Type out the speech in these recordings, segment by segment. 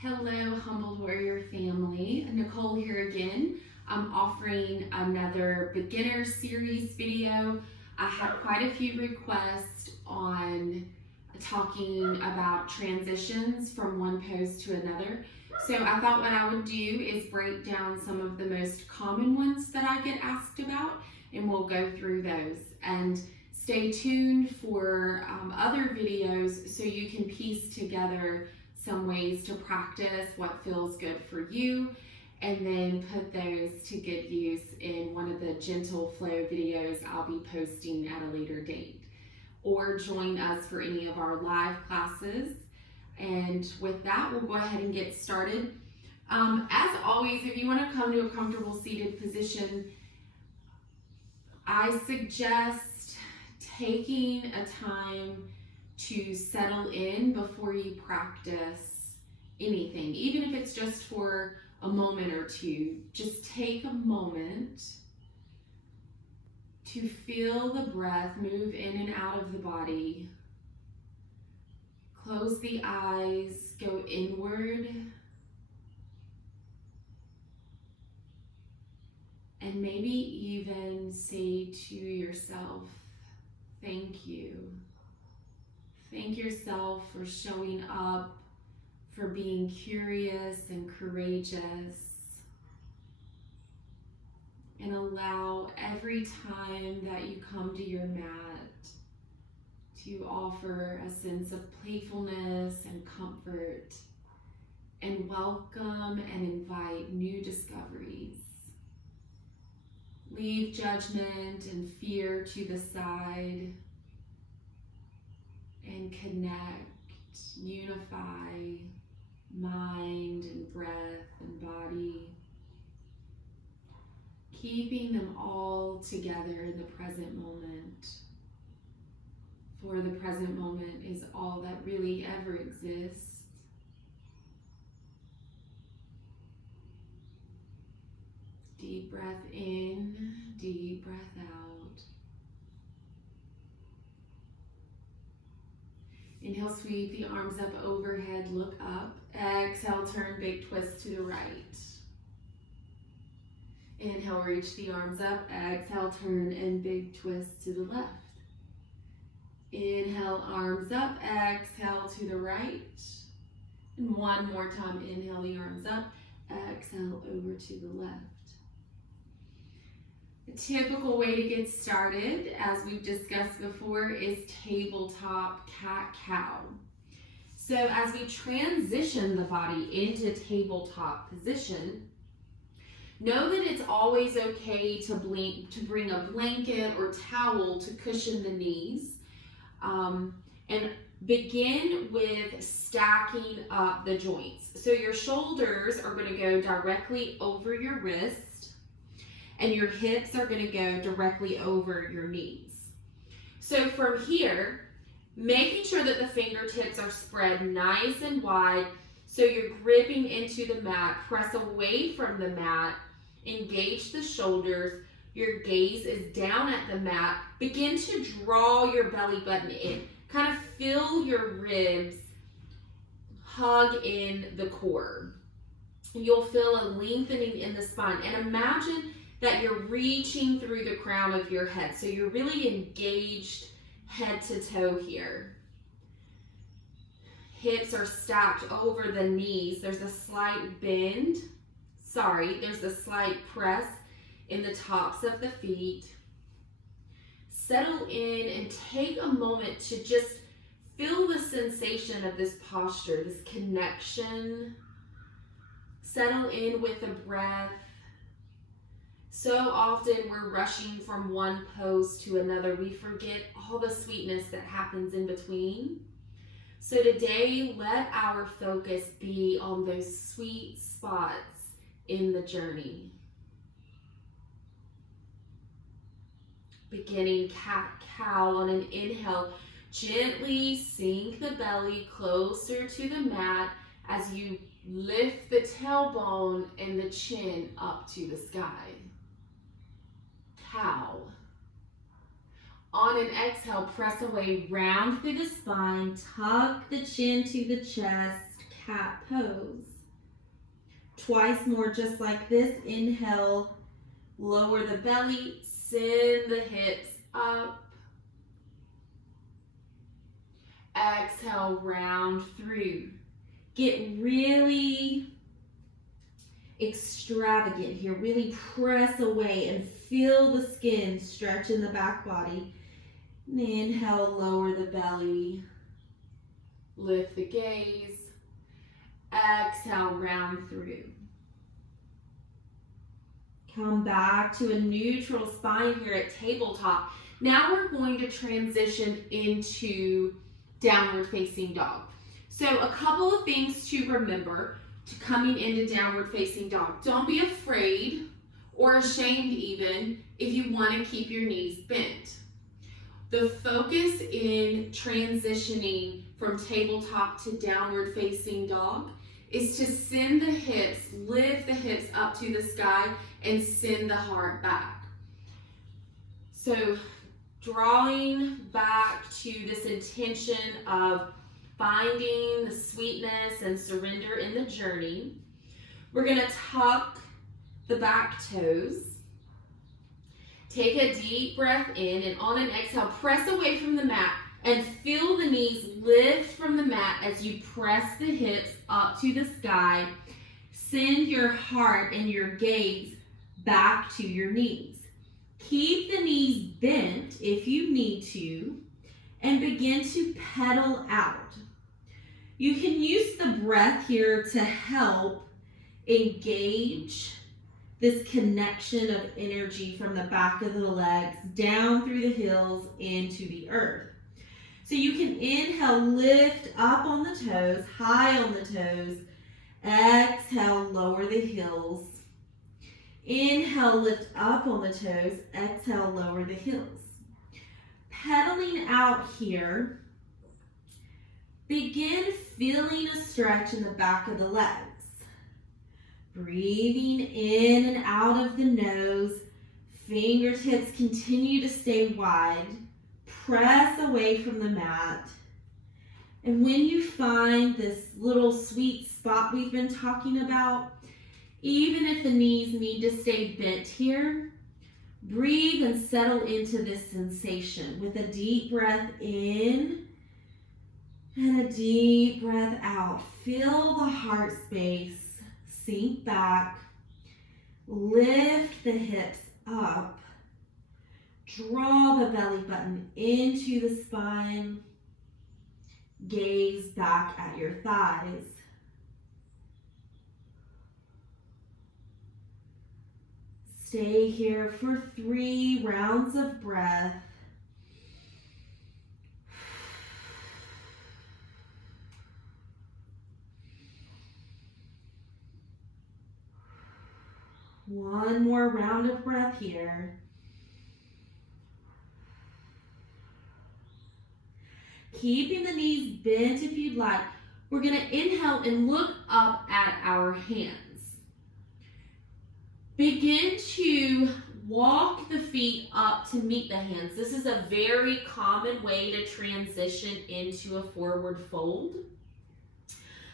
Hello, Humbled Warrior family. Nicole here again. I'm offering another beginner series video. I had quite a few requests on talking about transitions from one pose to another. So I thought what I would do is break down some of the most common ones that I get asked about, and we'll go through those. And stay tuned for other videos so you can piece together some ways to practice what feels good for you, and then put those to good use in one of the gentle flow videos I'll be posting at a later date. Or join us for any of our live classes. And with that, we'll go ahead and get started. As always, if you want to come to a comfortable seated position, I suggest taking a time to settle in before you practice anything, even if it's just for a moment or two. Just take a moment to feel the breath move in and out of the body. Close the eyes, go inward, and maybe even say to yourself, thank you. Thank yourself for showing up, for being curious and courageous. And allow every time that you come to your mat to offer a sense of playfulness and comfort, and welcome and invite new discoveries. Leave judgment and fear to the side and connect, unify mind and breath and body, keeping them all together in the present moment. For the present moment is all that really ever exists. Deep breath in, deep breath out. Inhale, sweep the arms up overhead, look up. Exhale, turn big twist to the right. Inhale, reach the arms up. Exhale, turn and big twist to the left. Inhale, arms up. Exhale to the right. And one more time, inhale the arms up. Exhale over to the left. A typical way to get started, as we've discussed before, is tabletop cat-cow. So as we transition the body into tabletop position, know that it's always okay to bring a blanket or towel to cushion the knees, and begin with stacking up the joints. So your shoulders are going to go directly over your wrist, and your hips are going to go directly over your knees. So from here, making sure that the fingertips are spread nice and wide so you're gripping into the mat, press away from the mat, engage the shoulders, your gaze is down at the mat, begin to draw your belly button in, kind of feel your ribs hug in the core. You'll feel a lengthening in the spine, and imagine that you're reaching through the crown of your head. So you're really engaged head to toe here. Hips are stacked over the knees. There's a slight bend. There's a slight press in the tops of the feet. Settle in and take a moment to just feel the sensation of this posture, this connection. Settle in with the breath. So often we're rushing from one pose to another. We forget all the sweetness that happens in between. So today, let our focus be on those sweet spots in the journey. Beginning cat-cow on an inhale, gently sink the belly closer to the mat as you lift the tailbone and the chin up to the sky. Cow. On an exhale, press away, round through the spine, tuck the chin to the chest, cat pose. Twice more just like this. Inhale, lower the belly, send the hips up. Exhale, round through. Get really extravagant here. Really press away and feel the skin stretch in the back body. And inhale, lower the belly. Lift the gaze. Exhale, round through. Come back to a neutral spine here at tabletop. Now we're going to transition into downward facing dog. So a couple of things to remember to coming into downward facing dog. Don't be afraid or ashamed even if you want to keep your knees bent. The focus in transitioning from tabletop to downward facing dog is to send the hips, lift the hips up to the sky and send the heart back. So drawing back to this intention of finding the sweetness and surrender in the journey. We're going to tuck the back toes. Take a deep breath in, and on an exhale, press away from the mat and feel the knees lift from the mat as you press the hips up to the sky. Send your heart and your gaze back to your knees. Keep the knees bent if you need to, and begin to pedal out. You can use the breath here to help engage this connection of energy from the back of the legs down through the heels into the earth. So you can inhale, lift up on the toes, high on the toes. Exhale, lower the heels. Inhale, lift up on the toes. Exhale, lower the heels. Pedaling out here, begin feeling a stretch in the back of the legs. Breathing in and out of the nose. Fingertips continue to stay wide. Press away from the mat. And when you find this little sweet spot we've been talking about, even if the knees need to stay bent here, breathe and settle into this sensation with a deep breath in and a deep breath out. Fill the heart space. Sink back. Lift the hips up. Draw the belly button into the spine. Gaze back at your thighs. Stay here for 3 rounds of breath. One more round of breath here. Keeping the knees bent if you'd like. We're going to inhale and look up at our hands. Begin to walk the feet up to meet the hands. This is a very common way to transition into a forward fold.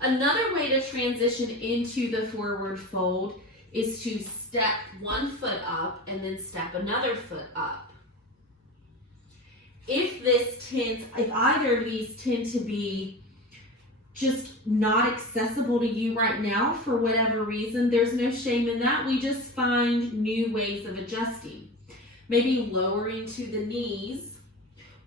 Another way to transition into the forward fold is to step one foot up and then step another foot up. If either of these tend to be just not accessible to you right now for whatever reason, there's no shame in that. We just find new ways of adjusting. Maybe lowering to the knees,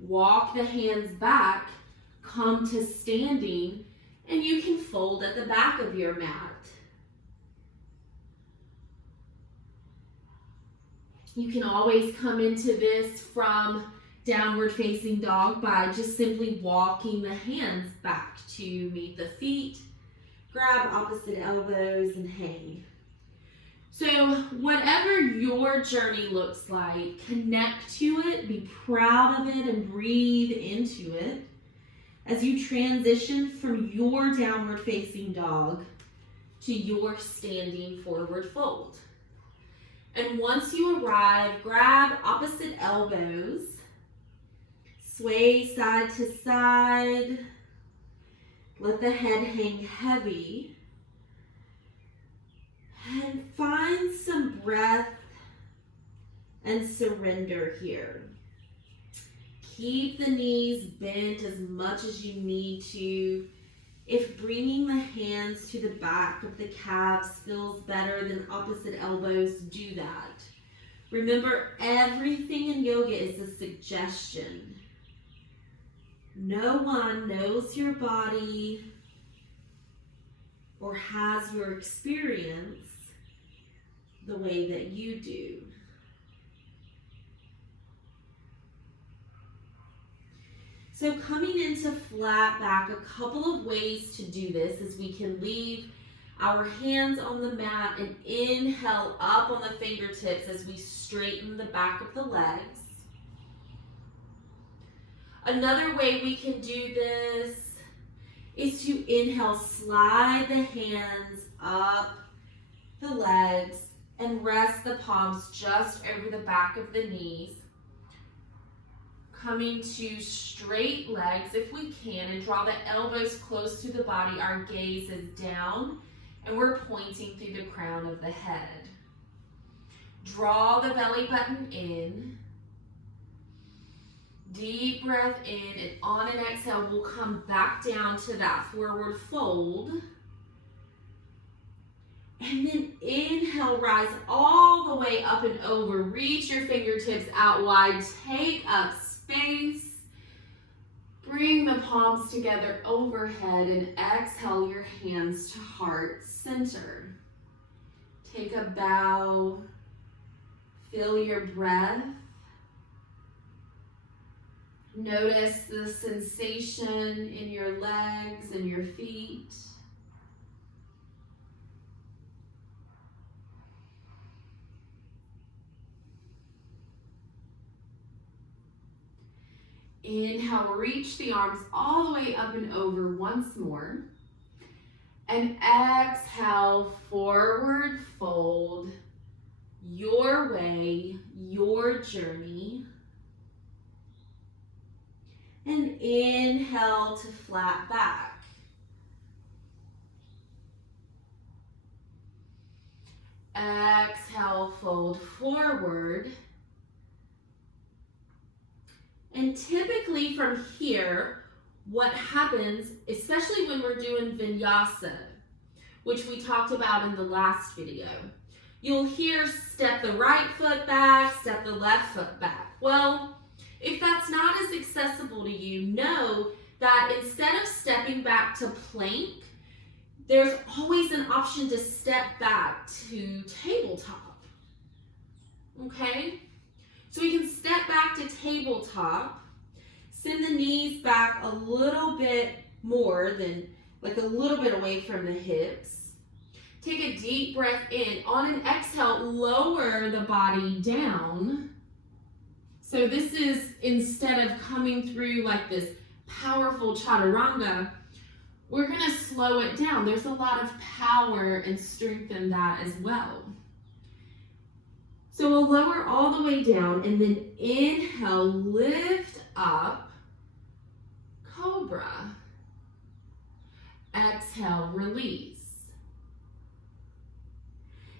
walk the hands back, come to standing, and you can fold at the back of your mat. You can always come into this from downward facing dog by just simply walking the hands back to meet the feet. Grab opposite elbows and hang. So whatever your journey looks like, connect to it, be proud of it, and breathe into it as you transition from your downward facing dog to your standing forward fold. And once you arrive, grab opposite elbows, sway side to side, Let the head hang heavy. And find some breath and surrender here. Keep the knees bent as much as you need to. If bringing the hands to the back of the calves feels better than opposite elbows, do that. Remember, everything in yoga is a suggestion. No one knows your body or has your experience the way that you do. So coming into flat back, a couple of ways to do this is we can leave our hands on the mat and inhale up on the fingertips as we straighten the back of the legs. Another way we can do this is to inhale, slide the hands up the legs and rest the palms just over the back of the knees. Coming to straight legs if we can, and draw the elbows close to the body. Our gaze is down and we're pointing through the crown of the head. Draw the belly button in. Deep breath in, and on an exhale, we'll come back down to that forward fold. And then inhale, rise all the way up and over. Reach your fingertips out wide. Take up space. Bring the palms together overhead and exhale your hands to heart center. Take a bow. Feel your breath. Notice the sensation in your legs and your feet. Inhale, reach the arms all the way up and over once more. And exhale, forward fold, your way, your journey. And inhale to flat back. Exhale, fold forward. And typically from here, what happens, especially when we're doing vinyasa, which we talked about in the last video, you'll hear step the right foot back, step the left foot back. Well, if that's not as accessible to you, know that instead of stepping back to plank, there's always an option to step back to tabletop. Okay? So we can step back to tabletop, send the knees back a little bit more than, like a little bit away from the hips. Take a deep breath in. On an exhale, lower the body down. So this is, instead of coming through like this powerful chaturanga, we're gonna slow it down. There's a lot of power and strength in that as well. So we'll lower all the way down and then inhale, lift up, cobra. Exhale, release.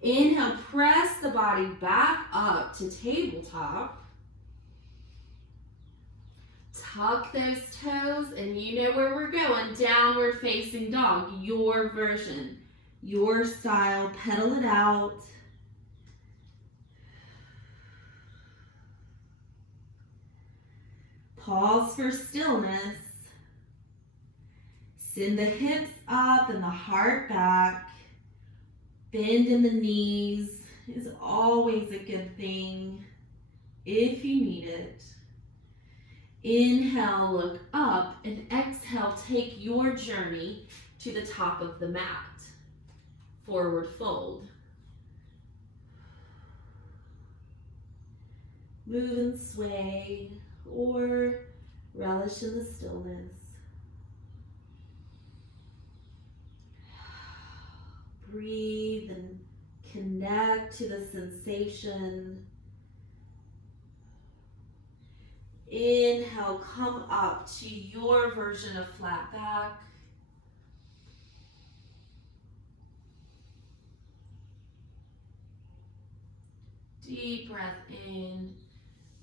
Inhale, press the body back up to tabletop. Tuck those toes, and you know where we're going. Downward facing dog, your version, your style. Pedal it out. Pause for stillness. Send the hips up and the heart back. Bend in the knees is always a good thing if you need it. Inhale, look up, and exhale, take your journey to the top of the mat. Forward fold. Move and sway, or relish in the stillness. Breathe and connect to the sensation. Inhale, come up to your version of flat back. Deep breath in.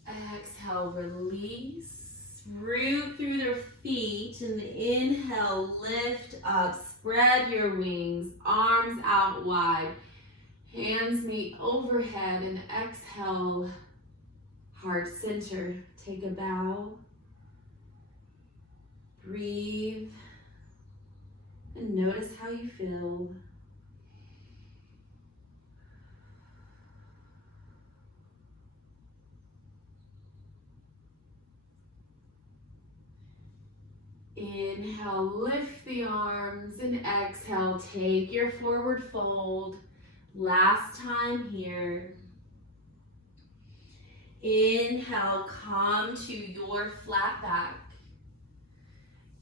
Exhale, release. Root through their feet. And inhale, lift up. Spread your wings. Arms out wide. Hands meet overhead. And exhale, heart center. Take a bow. Breathe. And notice how you feel. Inhale, lift the arms, and exhale, take your forward fold. Last time here. Inhale, come to your flat back.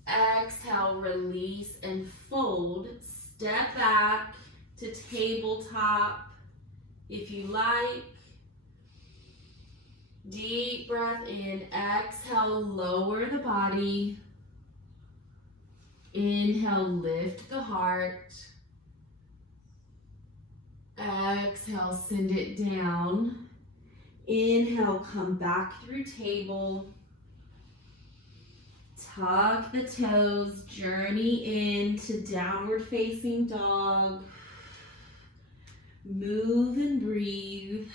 Exhale, release and fold. Step back to tabletop if you like. Deep breath in. Exhale, lower the body. Inhale, lift the heart. Exhale, send it down. Inhale, come back through table. Tuck the toes, journey into downward facing dog. Move and breathe.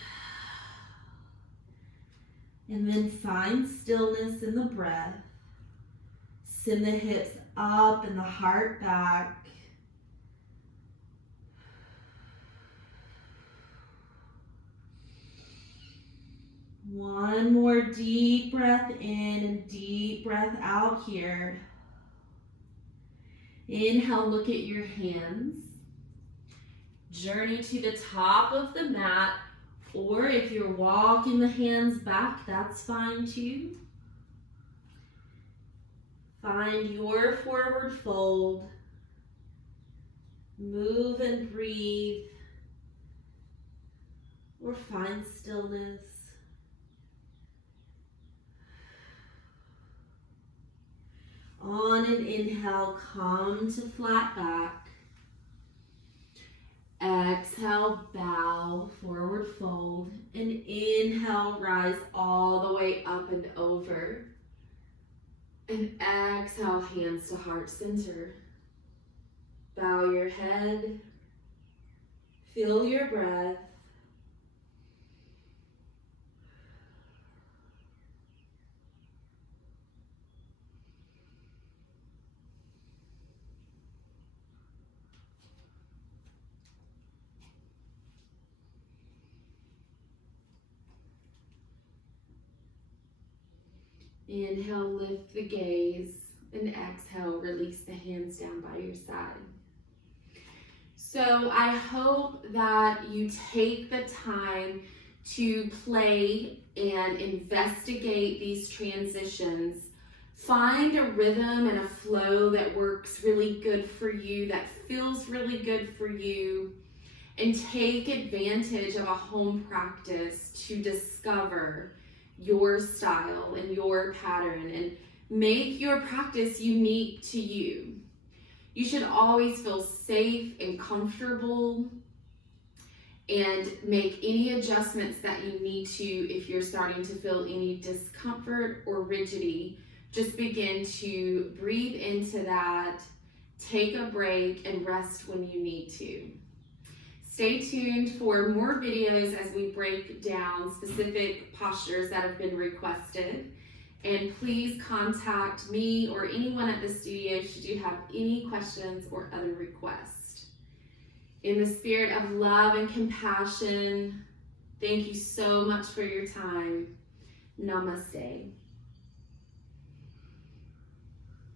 And then find stillness in the breath. Send the hips up and the heart back. One more deep breath in and deep breath out here. Inhale, look at your hands. Journey to the top of the mat, or if you're walking the hands back, that's fine too. Find your forward fold. Move and breathe, or find stillness. On an inhale, come to flat back. Exhale, bow, forward fold. And inhale, rise all the way up and over. And exhale, hands to heart center. Bow your head. Feel your breath. Inhale, lift the gaze, and exhale, release the hands down by your side. So I hope that you take the time to play and investigate these transitions. Find a rhythm and a flow that works really good for you, that feels really good for you, and take advantage of a home practice to discover your style and your pattern and make your practice unique to you. You should always feel safe and comfortable, and make any adjustments that you need to. If you're starting to feel any discomfort or rigidity, just begin to breathe into that, take a break, and rest when you need to. Stay tuned for more videos as we break down specific postures that have been requested. And please contact me or anyone at the studio should you have any questions or other requests. In the spirit of love and compassion, thank you so much for your time. Namaste.